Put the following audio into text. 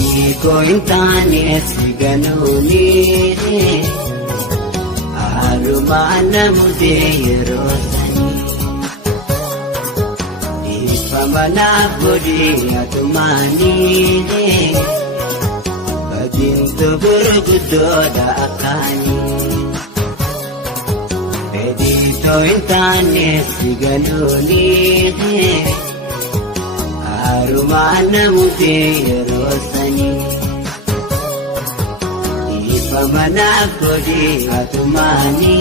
Iko intane siganuni arumana mudeyero sani ifamana bodi atumani badinto burgudoda akani edito intane siganuni arumana mudeyero sani ifamana bodi atumani